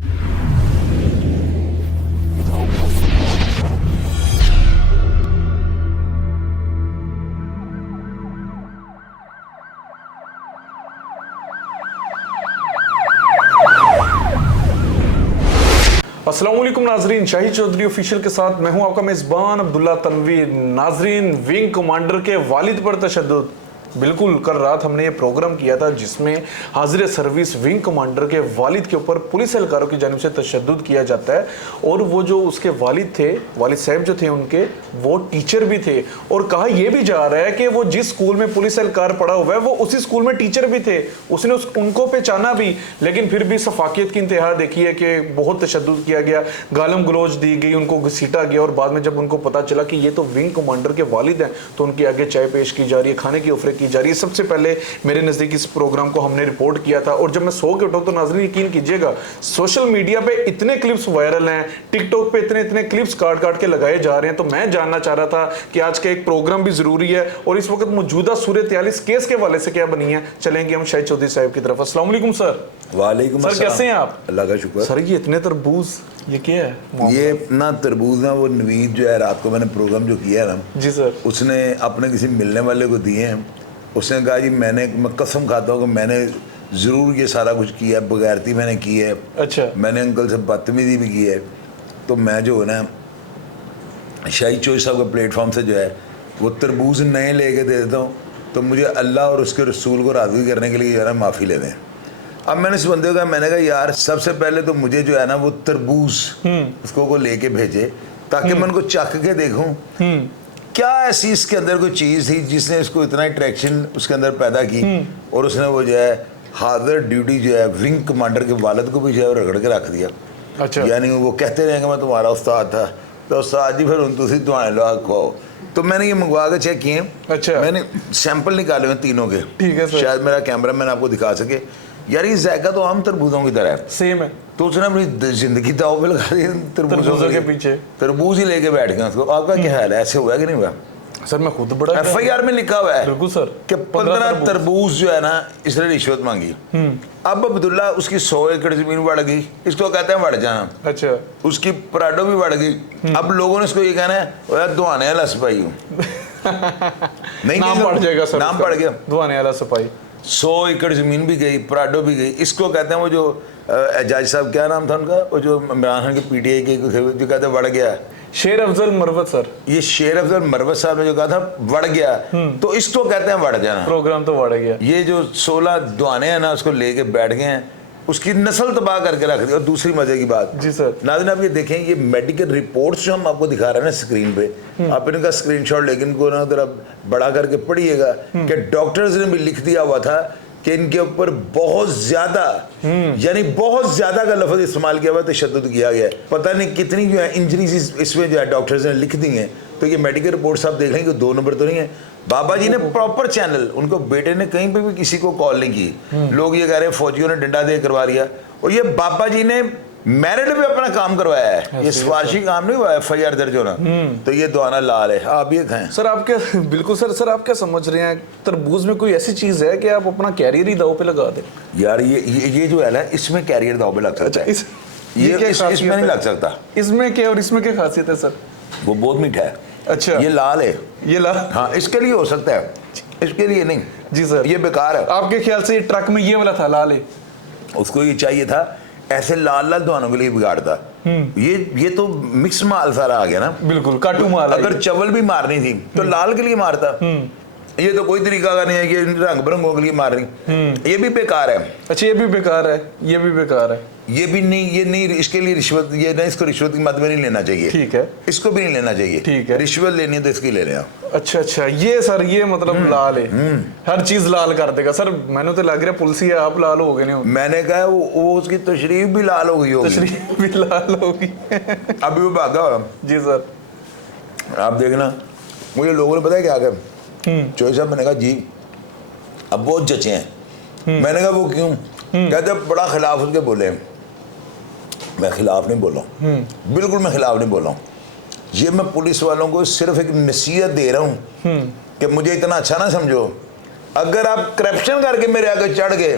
अस्सलाम वालेकुम नाजरीन, शाहिद चौधरी ऑफिशियल के साथ मैं हूं आपका मेज़बान अब्दुल्ला तनवीर। नाजरीन, विंग कमांडर के वालिद पर तशद्दुद। बिल्कुल, कल रात हमने ये प्रोग्राम किया था जिसमें हाजिर सर्विस विंग कमांडर के वालिद के ऊपर पुलिस एहलकारों की जानिब से तशद्दुद किया जाता है। और वो जो उसके वालिद थे, वालिद साहब जो थे उनके, वो टीचर भी थे। और कहा यह भी जा रहा है कि वो जिस स्कूल में पुलिस एहलकार पढ़ा हुआ है वो उसी स्कूल में टीचर भी थे। उसने उनको पहचाना भी, लेकिन फिर भी सफाकियत की इंतहा देखी है कि बहुत तशद्दुद किया गया, गालम गलोच दी गई, उनको घसीटा गया। और बाद में जब उनको पता चला कि ये तो विंग कमांडर के वालिद हैं तो उनके आगे चाय पेश की जा रही है, खाने की ऑफर की जा रही है। सबसे पहले मेरे नजदीक इस प्रोग्राम को हमने रिपोर्ट किया था और जब मैं सो के उठा तो नाज़रीन यकीन कीजिएगा, सोशल मीडिया पे इतने क्लिप्स वायरल हैं, टिकटॉक पे इतने क्लिप्स काट के लगाए जा रहे हैं। तो मैं जानना चाह रहा था कि आज का एक प्रोग्राम भी जरूरी है और इस वक्त मौजूदा सूरत इस केस के हवाले से क्या बनी है। चलेंगे हम शाहिद चौधरी साहब की तरफ। अस्सलाम वालेकुम सर। वालेकुम सर, कैसे हैं आप? अल्लाह का शुक्र। सर, ये इतने तरबूज, ये क्या है? ये ना तरबूज ना, वो नवीद जो है, रात को मैंने प्रोग्राम जो किया ना जी सर, उसने अपने किसी मिलने वाले को दिए हैं। उसने कहा जी मैं कसम खाता हूँ कि मैंने ज़रूर ये सारा कुछ किया है, बगैरती मैंने की है। अच्छा। मैंने अंकल से बदतमीजी भी की है। तो मैं जो है ना शाहिद चौधरी साहब के प्लेटफॉर्म से जो है वो तरबूज नए लेके दे देता हूँ, तो मुझे अल्लाह और उसके रसूल को राज़ी करने के लिए जो है ना माफ़ी ले दें। अब मैंने इस बंदे को कहा, मैंने कहा यार सबसे पहले तो मुझे जो है ना वो तरबूज उसको को लेके भेजे ताकि मैं उनको चख के देखूँ क्या ऐसी इसके अंदर कोई चीज़ थी जिसने इसको इतना अट्रैक्शन उसके अंदर पैदा की। और उसने वो जो है हाजिर ड्यूटी जो है विंग कमांडर के वालिद को भी जो है रगड़ के रख दिया। अच्छा। यानी वो कहते रहेंगे मैं तुम्हारा उस्ताद था, तो उस्ताद जी फिर तुम दुआएं लो खाओ। तो मैंने ये मंगवा के चेक किए। अच्छा। मैंने सैंपल निकाले हुए तीनों के। ठीक है सर। शायद मेरा कैमरा मैन आपको दिखा सके। यार ये जायका तो आम तरबूजों की तरह है, सेम है। तो उसने अपनी जिंदगी दाव पे लगा दी तरबूजों के पीछे। तरबूज ही लेके बैठ गए उसको। आपका क्या ख्याल है, ऐसे हुआ कि नहीं हुआ? सर मैं खुद बड़ा FIR में लिखा हुआ है बिल्कुल सर कि 15 तरबूज जो है ना इसने रिश्वत मांगी। अब अब्दुल्ला उसकी 100 एकड़ जमीन बढ़ गई, इसको कहते हैं बढ़ जाना। अच्छा। उसकी पराडो भी बढ़ गई। अब लोगों ने इसको ये कहना है दुआने वाला सिपाही हूँ। नहीं, नाम पड़ जाएगा सर, नाम पड़ गया, दुआने वाला सिपाही। 100 एकड़ जमीन भी गई, पराडो भी गई। इसको कहते हैं वो जो एजाज साहब, क्या नाम था उनका, वो जो इमरान खान के PTI के जो कहते हैं बढ़ गया, शेर अफजल मरवत सर। ये शेर अफजल मरवत साहब ने जो कहा था बढ़ गया, तो इसको कहते हैं बढ़ जाना। प्रोग्राम तो बढ़ गया। ये जो 16 दुआने हैं ना उसको लेके बैठ गए हैं, उसकी नस्ल तबाह करके रख दी। और दूसरी मजे की बात जी सर, नाज़रीन आप ये देखें, ये मेडिकल रिपोर्ट्स जो हम आपको दिखा रहे हैं ना स्क्रीन पे, आप इनका स्क्रीनशॉट लेकिन को ना जरा बड़ा करके पढ़िएगा कि डॉक्टर्स ने भी लिख दिया हुआ था कि इनके ऊपर बहुत ज्यादा यानी बहुत ज्यादा का लफ्ज इस्तेमाल किया हुआ, तशद्दुद किया गया है। पता नहीं कितनी जो है इंजरीज इसमें जो है डॉक्टर्स ने लिख दी हैं। तो ये मेडिकल रिपोर्ट्स आप देख लेंगे 2 नंबर तो नहीं है। बाबा जी ने प्रॉपर चैनल, उनको बेटे ने कहीं पे भी किसी को कॉल नहीं की। लोग ये कह रहे हैं फौजियों ने डंडा दे करवा लिया, और ये बाबा जी ने मेरिट पे अपना काम करवाया है। ये सिफारशी काम नहीं हुआ FIR दर्ज होना। तो ये दुआना लाल है, आप ये खाएं सर। आप क्या बिल्कुल सर आप क्या समझ रहे हैं, तरबूज में कोई ऐसी चीज है कि आप अपना कैरियर ही दाव पे लगा दें? यार ये जो है ना इसमें कैरियर दाव पे लग सकता है। इसमें नहीं लग सकता। इसमें क्या और इसमें क्या खासियत है सर? वो बहुत मीठा है। अच्छा। ये लाल है, ये लाल, हाँ इसके लिए हो सकता है, इसके लिए नहीं। जी सर, ये बेकार है। आपके ख्याल से ये ट्रक में ये वाला था लाल है? उसको ये चाहिए था ऐसे लाल दुआनों के लिए बिगाड़ता। ये तो मिक्स माल सारा आ गया ना, बिल्कुल काटू माल। अगर चवल भी मारनी थी तो लाल के लिए मारता। ये तो कोई तरीका का नहीं है कि रंग बिरंगों के लिए मार रही। ये भी बेकार है। अच्छा, ये भी बेकार है, ये भी बेकार है। ये भी नहीं, ये नहीं, इसके लिए रिश्वत, ये नहीं, इसको रिश्वत की मद में नहीं लेना चाहिए। ठीक है, इसको भी नहीं लेना चाहिए। ठीक है, रिश्वत लेनी है तो इसकी ले लें। अच्छा, ये सर ये मतलब लाल है, हर चीज लाल कर देगा सर। मैंने तो लग रहा पुलिस ही आप लाल हो गए नहीं? मैंने कहा वो उसकी तशरीफ भी लाल हो गई होगी। तशरीफ भी लाल होगी। अभी वो भागा होगा। जी सर, आप देखना, मुझे लोगों ने पता है क्या कहा, चौधरी साहब, मैंने कहा जी अब बहुत जचे हैं। मैंने कहा वो क्यों? कहते बड़ा खिलाफ उनके बोले। मैं खिलाफ नहीं बोल रहा हूँ, बिल्कुल मैं खिलाफ नहीं बोल रहा हूँ। ये मैं पुलिस वालों को सिर्फ एक नसीहत दे रहा हूँ कि मुझे इतना अच्छा ना समझो। अगर आप करप्शन करके मेरे आगे चढ़ गए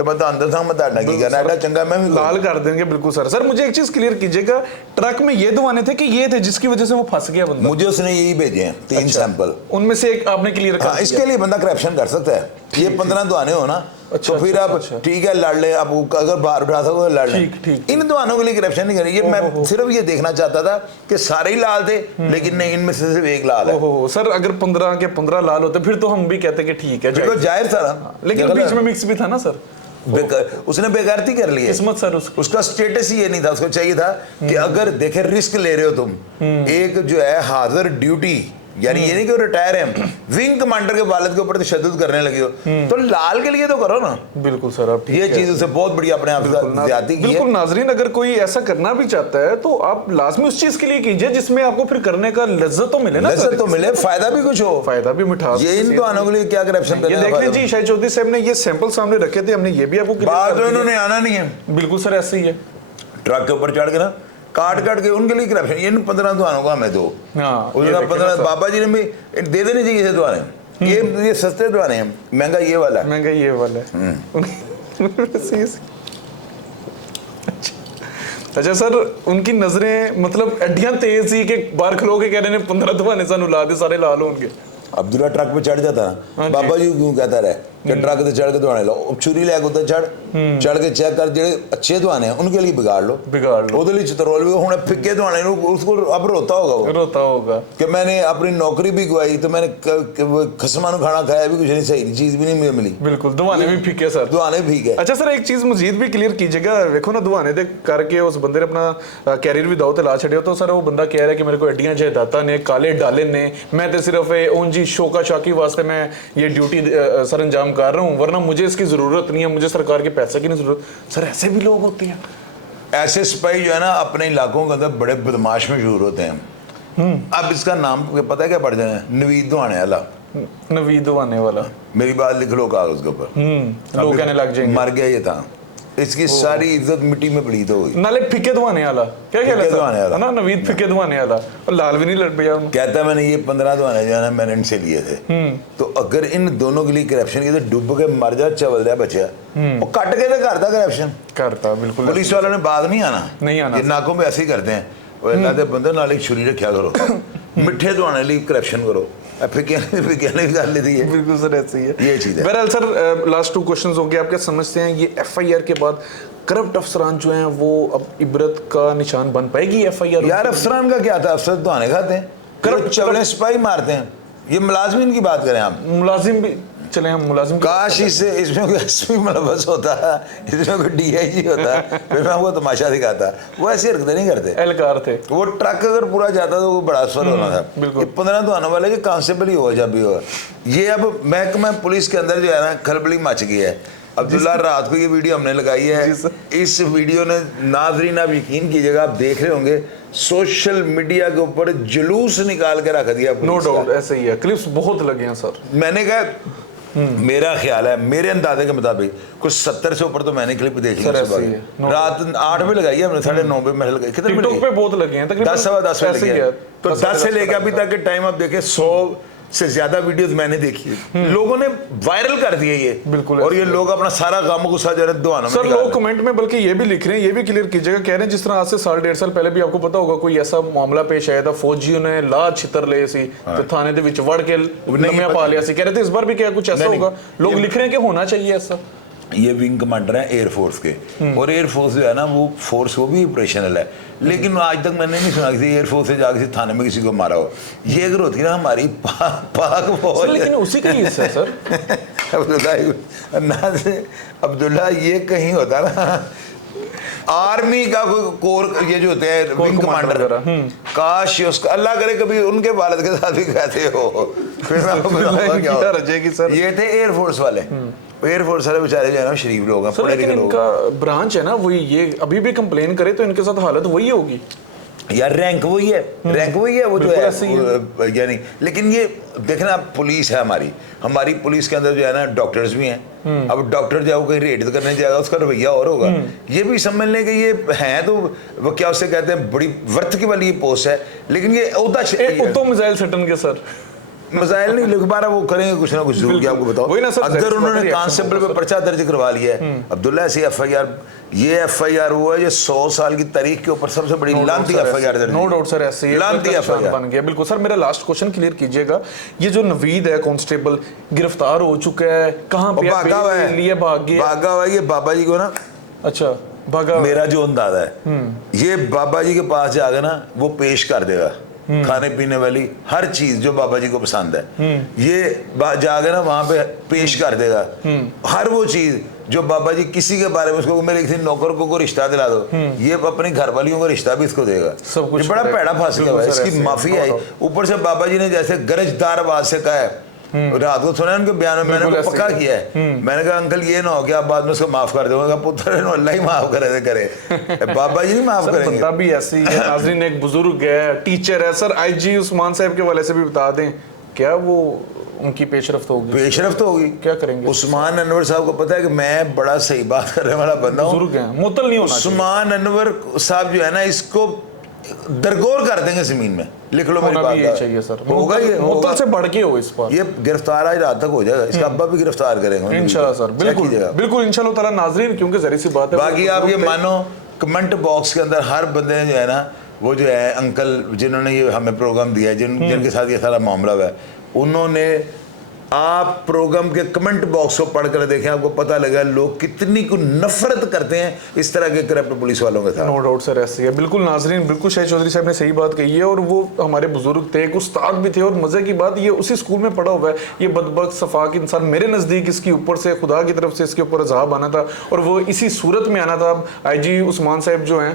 तो मैं तो अंदर था, मैं ताड़ना की करना एडा चंगा मैं भी लाल कर देंगे। बिल्कुल सर मुझे एक चीज क्लियर कीजिएगा, ट्रक में ये दवाने थे कि ये थे जिसकी वजह से वो फंस गया बंदा? मुझे उसने यही भेजे हैं 3 सैंपल, उनमें से एक आपने क्लियर कर हाँ, दिया। इसके लिए बंदा करप्शन कर सकता है। ये 15 दुआने हो ना, तो फिर आप ठीक है लड़ ले, आप अगर बाहर उठा सको तो लड़ ले। इन दुआनों के लिए करप्शन नहीं करेंगे। मैं सिर्फ ये देखना चाहता था कि सारे ही लाल थे, लेकिन नहीं, इनमें से सिर्फ एक लाल है। सर अगर 15 के 15 लाल होते फिर तो हम भी कहते कि ठीक है, बिल्कुल जाहिर था ना, लेकिन बीच में मिक्स भी था ना सर। उसने बेगारती कर ली है। किस्मत सर उसका स्टेटस ही ये नहीं था। उसको चाहिए था कि अगर देखे रिस्क ले रहे हो तुम, एक जो है हाजिर ड्यूटी, यानी ये नहीं कि वो रिटायर है, विंग कमांडर के वालिद के ऊपर तशद्दुद करने लगे हो, तो लाल के लिए तो करो ना। बिल्कुल सर, आप ये चीज उसे बहुत बड़ी अपने आप ज्यादती की है। बिल्कुल नाजरीन, अगर कोई ऐसा करना भी चाहता है तो आप लाजमी उस चीज के लिए कीजिए जिसमें आपको फिर करने का लज्जत तो मिले ना, लज्जत तो मिले, फायदा भी कुछ हो, फायदा भी मिठास। ये इन दुआनों के लिए क्या करप्शन ये देख लें जी, शाहिद चौधरी साहब ने ये सैंपल सामने रखे थे, हमने ये भी आपको बात तो इन्होंने आना नहीं है। बिल्कुल सर ऐसे ही है, ट्रक के ऊपर चढ़ के ना काट के उनके लिए करप्शन। इन 15 दुआनों को हमें दो, हाँ, 15 बाबा जी ने भी दे देनी चाहिए ये दुआने। ये सस्ते दुआने हैं, महंगा ये वाला है, महंगा ये वाला है। अच्छा सर, उनकी नजरें मतलब अड्डियां तेज ही के बाहर खलो के कह रहे हैं 15 दुआने सानू ला दे, सारे लाल होंगे। अब्दुल्ला ट्रक पे चढ़ जाता ना, बाबा जी क्यों कहता रहे कि ट्रक ते चढ़ के दुआने लो, छुरी लैके उधर चढ़ के चेक कर, जेडे अच्छे दुआने हैं उनके लिए बिगाड़ लो। ਉਹਦੇ ਲਈ ਚਤਰੋਲ ਵੀ ਹੁਣ ਫਿੱਕੇ दुआने ਨੂੰ उसको अब रोता होगा कि मैंने अपनी नौकरी भी गवाई, तो मैंने खसमा खाना खाया भी, कुछ नहीं, सही चीज भी नहीं मिली। बिल्कुल, दुआने भी फीके सर, दुआने फीके। अच्छा सर, एक चीज मजीद भी क्लियर कीजिएगा, देखो ना दुआने दे करके उस बंदे ने अपना कैरियर भी दाव ते ला छड़िया, तो सर वो बंदा कह रहा है कि मेरे को एडियां जायदादां ने, काले डाले ने, मैं तो सिर्फ उन जी शौका शाकी वास्ते मैं ये ड्यूटी सर अंजाम कर रहा हूँ, वरना मुझे इसकी जरूरत नहीं है, मुझे सरकार के पैसे की नहीं जरूरत। सर ऐसे भी लोग होते हैं। ऐसे सिपाही जो है ना अपने इलाकों के अंदर बड़े बदमाश मशहूर होते हैं। अब इसका नाम पता है क्या पड़ जाए? नवीद दुआने वाला। नवीद दुआने वाला, मेरी बात लिख लो कागज के ऊपर, लोग कहने लग जाएंगे मर गया ये था, इसकी सारी इज्जत मिट्टी में पलीत हो गई। नाले फिके दुआने वाला क्या ख्याल है ना, नवीद फिके दुआने वाला, और लाल भी नहीं लड़ पाया। कहता मैंने ये 15 दुआने जो है ना मैंने इनसे लिए थे, तो अगर इन दोनों के लिए करप्शन की तो डूब के मर जा, चवल दिया बच्चा, वो कट के तो करता करप्शन करता। बिल्कुल, पुलिस वालों ने बात नहीं आना, ये नाकों में ऐसे ही करते हैं, वो अल्लाह के बंदे नाल एक छुरी रखा करो, मिठे दुआने लिए करप्शन करो, बिल्कुल सर ऐसे ही है, ये चीज है। बहरहाल सर, लास्ट 2 क्वेश्चंस होंगे, आप क्या समझते हैं ये FIR के बाद करप्ट अफसरान जो हैं वो अब इबरत का निशान बन पाएगी FIR? यार अफसरान का क्या था, अफसर तो आने खाते हैं, करप्ट चवले सिपाही मारते हैं। ये मुलाजिमीन की बात करें आप, मुलाजिम भी चले, हम मुलाजिम, काश इसमें कोई एसपी मुलव्वस होता, इसमें कोई DIG होता, फिर मैं आपको तमाशा दिखाता। वो ऐसी हरकतें नहीं करते, एहलकार थे। वो ट्रक अगर पूरा जाता तो वो बड़ा असर होना था। बिल्कुल, 15 तो आने वाले के कांस्टेबल ही हो जब भी हो। ये अब महकमा पुलिस के अंदर जो है ना खलबली मच गई है। अब्दुल्ला रात को ये वीडियो हमने लगाई है, इस वीडियो ने नाजरीन आप यकीन कीजिएगा, आप देख रहे होंगे सोशल मीडिया के ऊपर जुलूस निकाल के रख दिया। नो डाउट ऐसे ही है, क्लिप्स बहुत लगे हैं सर। मैंने कहा मेरा ख्याल है, मेरे अंदाजे के मुताबिक कुछ 70 से ऊपर तो मैंने क्लिप देखी है। रात 8 बजे लगाई है हमने, 9:30 पे मैंने लगाई। कितने टिकटॉक पे बहुत लगे हैं, तकरीबन 10 सवा 10 लगे हैं। तो 10 से लेकर अभी तक के टाइम आप देखें 100 से ज्यादा वीडियोस मैंने देखी है, लोगों ने वायरल कर दिए ये। बिल्कुल, और ये लोग अपना सारा गम गुस्सा जो है दुआना में सर लोग कमेंट में बल्कि ये भी लिख रहे हैं, ये भी क्लियर कीजिएगा, कह रहे हैं जिस तरह आज से 1.5 साल पहले भी आपको पता होगा कोई ऐसा मामला पेश आया था, फौजियों ने लाज छितर ले सी तो थाने दे विच वड़ के लम्या पा लिया सी, कह रहे थे इस बार भी क्या कुछ ऐसा होगा, लोग लिख रहे हैं कि होना चाहिए ऐसा। ये विंग कमांडर है एयरफोर्स के, और एयरफोर्स जो है ना वो फोर्स वो भी ऑपरेशनल है, लेकिन आज तक मैंने नहीं सुना किसी एयरफोर्स से जाकर किसी थाने में किसी को मारा हो। ये अगर होती ना हमारी पाक फौज, लेकिन उसी का ही हिस्सा है सर। अब्दुल्ला ये कहीं होता ना आर्मी का कोई कोर, ये जो होते हैं विंग कमांडर, काश उसका अल्लाह करे कभी उनके वालिद के साथ भी कहते हो, फिर मैं आपको बताऊंगा क्या होगा। ये थे एयरफोर्स वाले, एयरफोर्स वाले बेचारे जो है ना शरीफ लोग हैं, पढ़े लिखे लोग। इनका ब्रांच है ना वही, ये अभी भी कंप्लेन करे तो इनके साथ हालत वही होगी यार, रैंक वही है, रैंक वही है, वो जो है यानी। लेकिन ये देखना पुलिस है हमारी पुलिस के अंदर जो है ना डॉक्टर्स भी हैं। अब डॉक्टर जाओ कहीं रेड करने जाएगा, उसका रवैया और होगा। ये भी समझ लें कि ये हैं तो वो क्या उसे कहते हैं बड़ी वर्थ की वाली ये पोस्ट है, लेकिन ये मिसाइल सटन के सर मसाइल नहीं लिख पा रहा, वो करेंगे कुछ ना कुछ जरूर। आपको बताओ, वही ना सर, अगर उन्होंने reaction कांस्टेबल होगा पे सर। पर्चा दर्ज करवा लिया है, अब्दुल्ला ऐसी FIR, ये FIR हुआ है, ये 100 साल की तारीख के ऊपर सबसे बड़ी लानती FIR दर्ज नो डाउट सर, ऐसे ही लानती निशान FIR बन गया। बिल्कुल सर, मेरा लास्ट क्वेश्चन क्लियर कीजिएगा, ये जो नवीद है कांस्टेबल गिरफ्तार हो चुका है, कहाँ पे भागा हुआ है, लिए भाग गया? भागा हुआ है। ये बाबा जी को ना, अच्छा भागा हुआ है। मेरा जो अंदाजा है, ये बाबा जी के पास जाकर ना वो पेश कर देगा खाने पीने वाली हर चीज जो बाबा जी को पसंद है, ये जाकर ना वहां पे पेश कर देगा हर वो चीज जो बाबा जी किसी के बारे में, उसको मेरे किसी नौकर को रिश्ता दिला दो, ये अपनी घर वालियों का रिश्ता भी इसको देगा। सब कुछ ये बड़ा पैड़ा फंस गया है, इसकी माफी आई। ऊपर से बाबा जी ने जैसे गरजदार आवाज से कहा है, रात को सुना उनके बयान में, मैंने बिल्कुल पक्का ऐसे किया है, मैंने कहा अंकल ये ना हो कि आप बाद में उसको माफ कर दोगे, पुत्र अल्लाह ही माफ करे, बाबा जी नहीं माफ सर करेंगे। बंदा भी ऐसी है। नाज़रीन, एक बुजुर्ग है, टीचर है सर, IG उस्मान साहब के वाले से भी बता दें, क्या वो उनकी पेशरफ्त होगी? पेशरफ्त होगी, क्या करेंगे? उस्मान अनवर साहब को पता है कि मैं बड़ा सही बात करने वाला बंदा हूँ, बुजुर्ग हैं, मुतल नहीं होना चाहिए। उस्मान अनवर साहब जो है ना, इसको दरगोर कर देंगे जमीन में, लिख लो मेरी होना बात भी ये चाहिए सर, होगा, ये मुतल होगा। से बढ़ के हो इस पर। ये गिरफ्तार आज रात तक हो जाएगा, इसका अब्बा भी गिरफ्तार करेंगे इंशाल्लाह सर, बिल्कुल कीजिएगा। बिल्कुल इंशाल्लाह ताला। नाज़रीन, क्योंकि जरी सी बात है, बाकी आप ये मानो कमेंट बॉक्स के अंदर हर बंदे ने जो है ना, वो जो है अंकल जिन्होंने ये हमें प्रोग्राम दिया है, जिनके साथ ये सारा मामला हुआ है, उन्होंने, आप प्रोग्राम के कमेंट बॉक्स को पढ़कर देखें, आपको पता लगा लोग कितनी को नफरत करते हैं इस तरह के करप्ट पुलिस वालों के साथ। नो डाउट सर, ऐसी है। बिल्कुल नाज़रीन, बिल्कुल शाहिद चौधरी साहब ने सही बात कही है, और वो हमारे बुजुर्ग थे, एक उस्ताद भी थे, और मजे की बात, ये उसी स्कूल में पढ़ा हुआ है। ये बदबख्त सफाक इंसान, मेरे नज़दीक इसकी ऊपर से खुदा की तरफ से इसके ऊपर अज़ाब आना था, और वो इसी सूरत में आना था। अब IG उस्मान साहब जो हैं,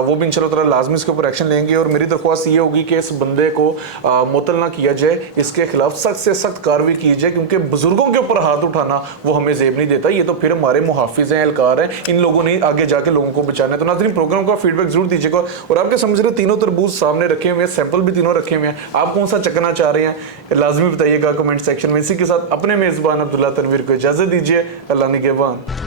वो भी इंशाल्लाह ताला लाजमी इसके ऊपर एक्शन लेंगे, और मेरी दरख्वास्त ये होगी कि इस बंदे को मुअत्तल ना किया जाए, इसके खिलाफ सख्त से सख्त कार्रवाई की जाए, क्योंकि बुजुर्गों के ऊपर हाथ उठाना वो हमें जेब नहीं देता। ये तो फिर हमारे मुहाफिज हैं, एहलकार हैं, इन लोगों ने आगे जाके लोगों को बचाना है। तो नाज़रीन, प्रोग्राम का फीडबैक जरूर दीजिएगा, और आपके समझ रहे तीनों तरबूज सामने रखे हुए हैं, सैंपल भी तीनों रखे हुए हैं, आप कौन सा चखना चाह रहे हैं लाजमी बताइएगा कमेंट सेक्शन में। इसी के साथ अपने मेजबान अब्दुल्ला तनवीर को इजाजत दीजिए। अल्लाह निगहबान।